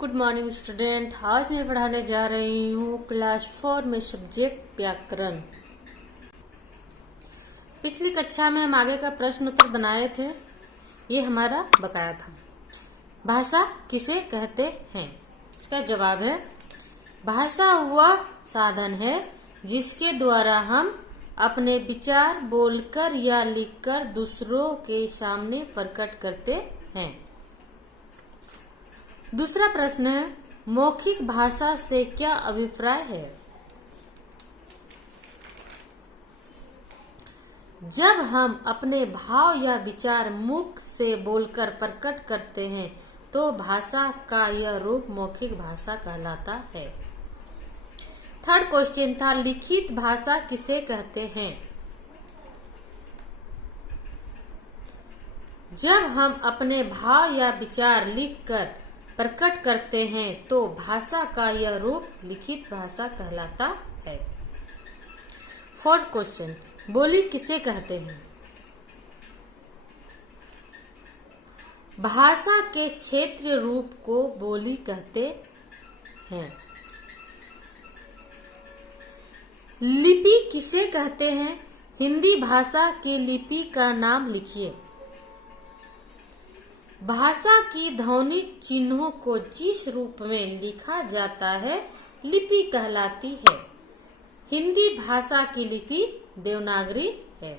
Good morning student. आज मैं पढ़ाने जा रही हूँ क्लास 4 में सब्जेक्ट व्याकरण। पिछली कक्षा में हम आगे का प्रश्न उत्तर बनाए थे। ये हमारा बकाया था। भाषा किसे कहते हैं? इसका जवाब है भाषा वह साधन है जिसके द्वारा हम अपने विचार बोलकर या लिखकर दूसरों के सामने प्रकट करते हैं। दूसरा प्रश्न है, मौखिक भाषा से क्या अभिप्राय है? जब हम अपने भाव या विचार मुख से बोलकर प्रकट करते हैं तो भाषा का यह रूप मौखिक भाषा कहलाता है। थर्ड क्वेश्चन था, लिखित भाषा किसे कहते हैं? जब हम अपने भाव या विचार लिखकर प्रकट करते हैं तो भाषा का यह रूप लिखित भाषा कहलाता है। फोर्थ क्वेश्चन, बोली किसे कहते हैं? भाषा के क्षेत्रीय रूप को बोली कहते हैं। लिपि किसे कहते हैं? हिंदी भाषा की लिपि का नाम लिखिए। भाषा की ध्वनि चिन्हों को जिस रूप में लिखा जाता है लिपि कहलाती है। हिंदी भाषा की लिपि देवनागरी है।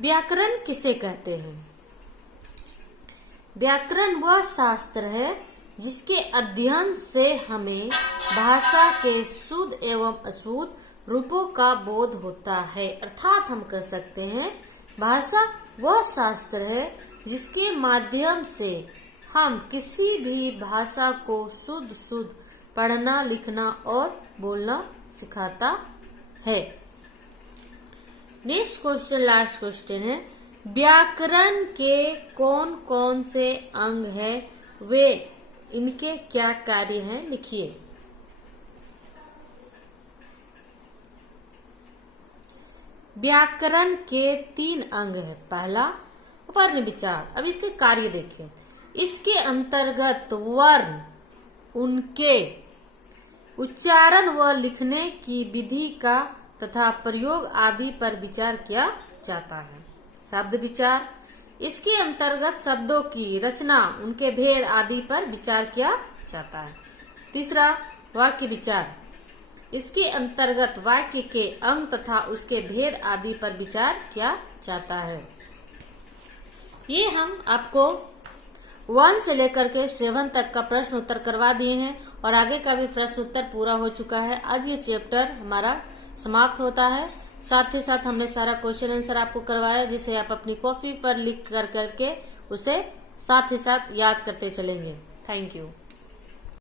व्याकरण किसे कहते हैं? व्याकरण वह शास्त्र है जिसके अध्ययन से हमें भाषा के शुद्ध एवं अशुद्ध रूपों का बोध होता है। अर्थात हम कह सकते हैं भाषा वह शास्त्र है जिसके माध्यम से हम किसी भी भाषा को शुद्ध पढ़ना लिखना और बोलना सिखाता है। नेक्स्ट क्वेश्चन, लास्ट क्वेश्चन है, व्याकरण के कौन कौन से अंग हैं, वे इनके क्या कार्य हैं, लिखिए। व्याकरण के 3 अंग है। पहला वर्ण विचार। अब इसके कार्य देखिए। इसके अंतर्गत वर्ण, उनके उच्चारण व लिखने की विधि का तथा प्रयोग आदि पर विचार किया जाता है। शब्द विचार। इसके अंतर्गत शब्दों की रचना, उनके भेद आदि पर विचार किया जाता है। तीसरा वाक्य विचार। इसके अंतर्गत वाक्य के अंग तथा उसके भेद आदि पर विचार किया जाता है। ये हम आपको 1 से लेकर के 7 तक का प्रश्न उत्तर करवा दिए हैं और आगे का भी प्रश्न उत्तर पूरा हो चुका है। आज ये चैप्टर हमारा समाप्त होता है। साथ ही साथ हमने सारा क्वेश्चन आंसर आपको करवाया जिसे आप अपनी कॉपी पर लिख कर करके उसे साथ ही साथ याद करते चलेंगे। Thank you.